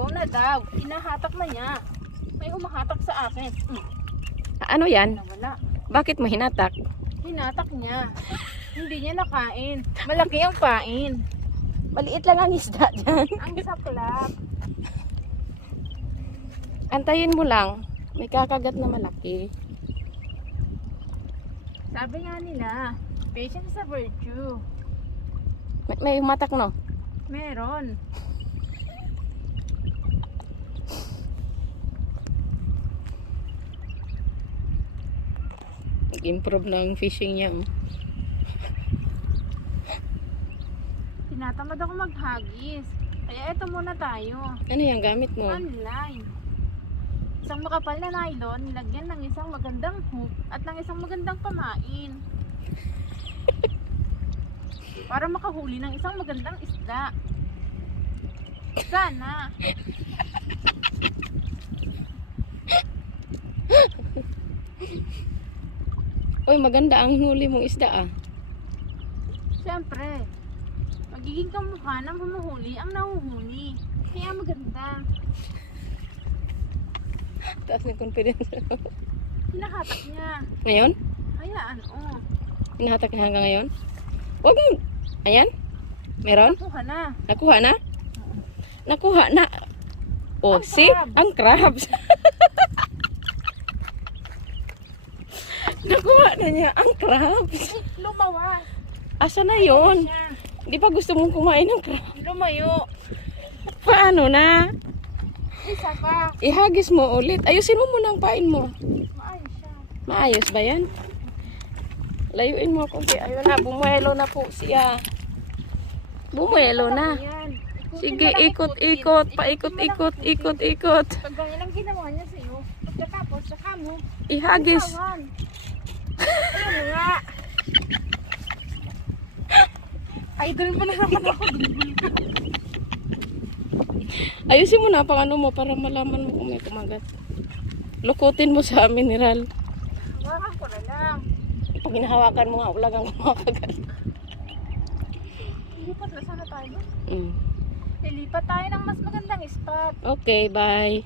Go na daw. Hinahatak na niya. May humahatak sa akin. Ano yan? Nawala. Bakit mo hinatak? Hinatak niya. Hindi niya nakain. Malaki ang pain. Maliit lang ang isda dyan. Ang saklap. Antayin mo lang. May kakagat na malaki. Sabi nga nila, patience sa virtue. May humatak no? Meron. Nag-improve ng fishing niya. Oh. Tinatamad ako maghagis. Kaya eto muna tayo. Ano yung gamit mo? Online. Isang makapal na nylon, nilagyan ng isang magandang hook at ng isang magandang pamain. Para makahuli ng isang magandang isda. Sana. Uy, maganda ang huli mong isda ah. Siyempre, magiging kamukha ng humuhuli ang nahuhuli. Kaya maganda. Taas ng confidence. Hinahatak niya. Ngayon? Hayaan, oh. Hinahatak na hanggang ngayon? Huwag mo. Ayan? Meron? Nakuha na. Nakuha na? Nakuha na. Oh, Ang see? crabs. Ang crabs. Nakuha na niya ang crabs. Lumawas. Asa na yon? Siya. Di pa gusto mong kumain ng crabs? Lumayo. Paano na? Isa pa. Ihagis mo ulit. Ayusin mo muna ang pain mo. Maayos siya. Maayos ba yan? Layuin mo konti. Ayun na, bumuelo na po siya. Bumuelo na. Ayan. Ikutin Sige, mo lang, ikot-ikot. Paikot-ikot, ikot-ikot. Pag ganyan ang ginawa niya sa'yo, pagkatapos, saka mo, Ihagis. bitawan. Ano nga? Idol mo na naman ako. Ayusin mo na pang ano mo para malaman mo kung may kumagat. Lukutin mo sa mineral. Hawakan ko na lang. Pag hinahawakan mo nga, ulagang kumakagat. Lilipat na sana tayo. Mm. Lilipat tayo ng mas magandang spot. Okay, bye.